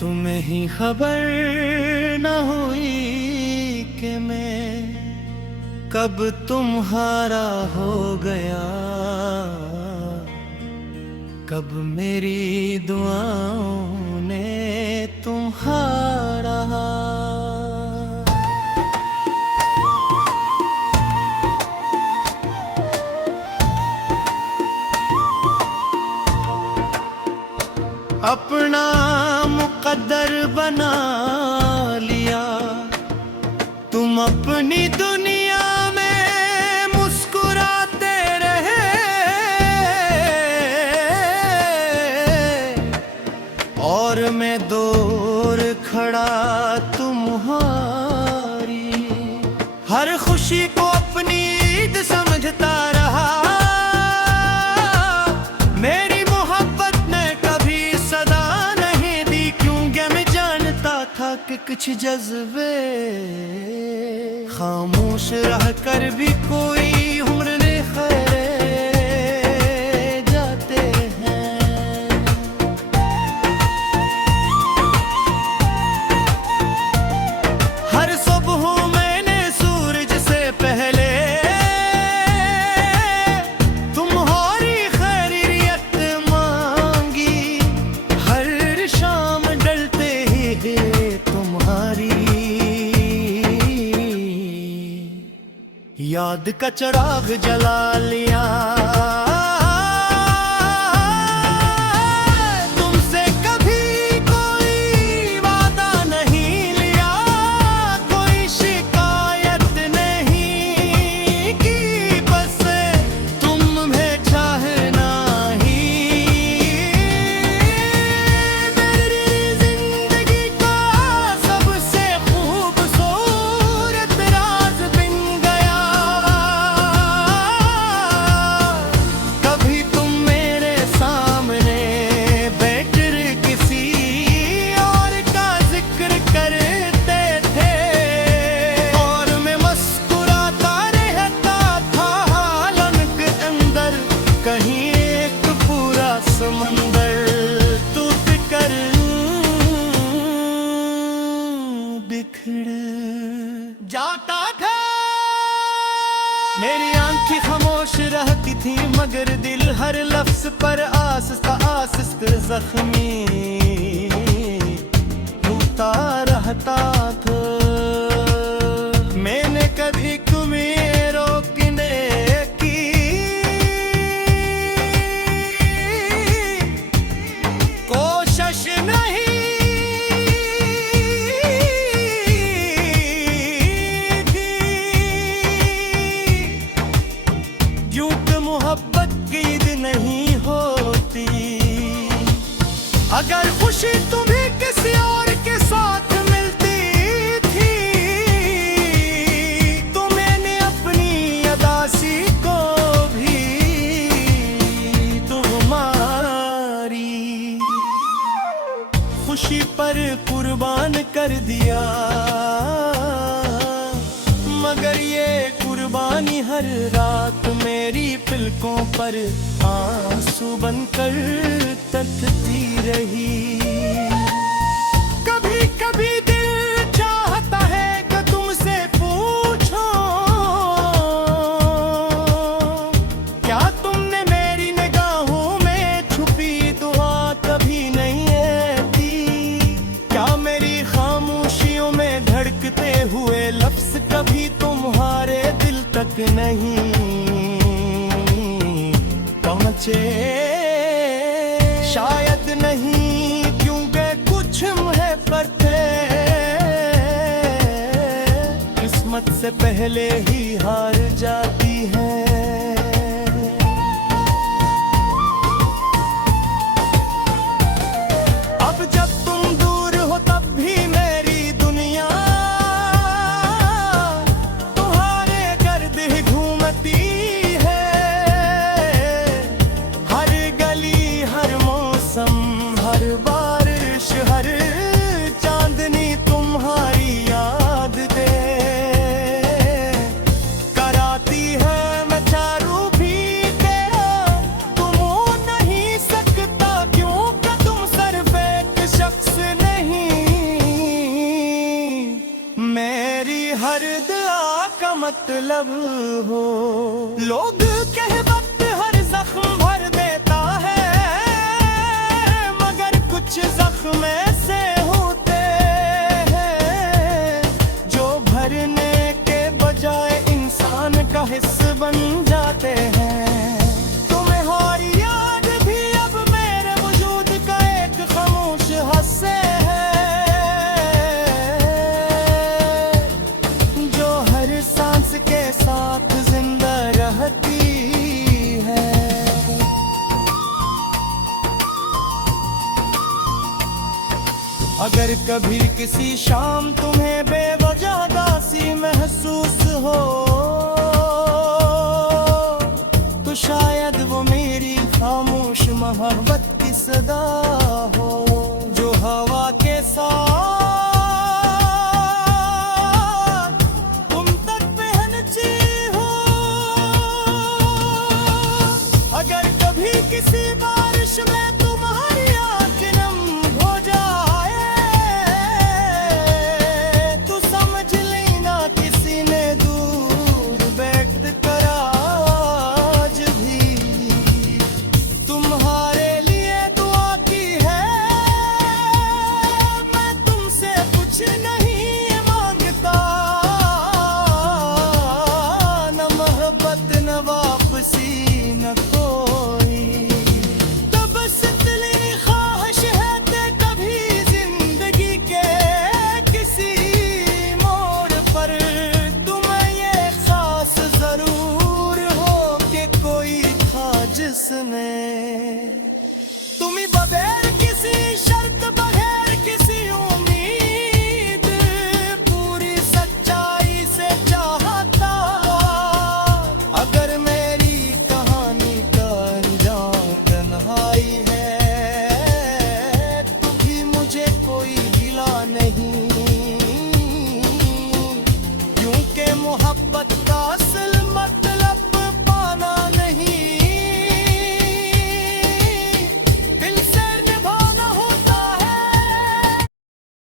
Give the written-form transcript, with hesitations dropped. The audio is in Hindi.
तुम्हें ही खबर न हुई कि मैं कब तुम्हारा हो गया, कब मेरी दुआओं ने तुम्हारा। अपना मुकद्दर बना लिया तुम अपनी दुनिया में, मुस्कुराते रहे और मैं दूर खड़ा तुम्हारी। हर खुशी को अपनी ईद समझता रहा, मेरी मोहब्बत ने कभी सदा नहीं दी, क्योंकि मैं जानता था कि कुछ जज्बे खामोश रह कर भी कोई उम्र खैरे जाते हैं। हर सुबह मैंने सूरज से पहले तुम्हारी खैरियत मांगी, हर शाम डलते ही तुम्हारी याद का चिराग जला लिया। तुमसे कभी कोई वादा नहीं लिया, कोई शिकायत नहीं की, बस तुम्हें चाहना ही मेरी जिंदगी का सबसे खूबसूरत राज बन गया। कभी तुम मेरे सामने बैठकर किसी और का जिक्र करते थे और मैं मुस्कुराता रहता था, हालांकि अंदर कहीं एक पूरा समंदर टूट कर बिखर जाता था। मेरी आंखें खामोश रहती थी मगर दिल हर लफ्ज पर आस्ता आस्ता जख्मी होता रहता था। मैंने कभी तुम्हें रोकने की कोशिश नहीं की, क्योंकि मोहब्बत की ईद नहीं होती। अगर खुशी तुम्हें किसी और के साथ मिलती थी तो मैंने अपनी अदासी को भी तुम्हारी खुशी पर कुर्बान कर दिया, मगर ये कुर्बानी हर रात मेरी पलकों पर आंसू बनकर तकती रही। कभी कभी दिल चाहता है कि तुमसे पूछो, क्या तुमने मेरी निगाहों में छुपी दुआ कभी नहीं आती? क्या मेरी खामोशियों में धड़कते हुए लफ्ज कभी तुम्हारे दिल तक नहीं पहुंचे? शायद नहीं, क्योंकि कुछ मुझे पर थे किस्मत से पहले ही हार जाती है। अब जब तुम दूर हो तब भी मेरी दुनिया मतलब हो। लोग कह वक्त हर जख्म भर देता है, मगर कुछ जख्म ऐसे होते हैं जो भरने के बजाय इंसान का हिस्सा बन जाते हैं। तुम्हें और याद भी अब मेरे वजूद का एक खामोश हिस्सा सांस के साथ जिंदा रहती है। अगर कभी किसी शाम तुम्हें बेवजह दासी महसूस हो, तो शायद वो मेरी खामोश मोहब्बत की सदा हो।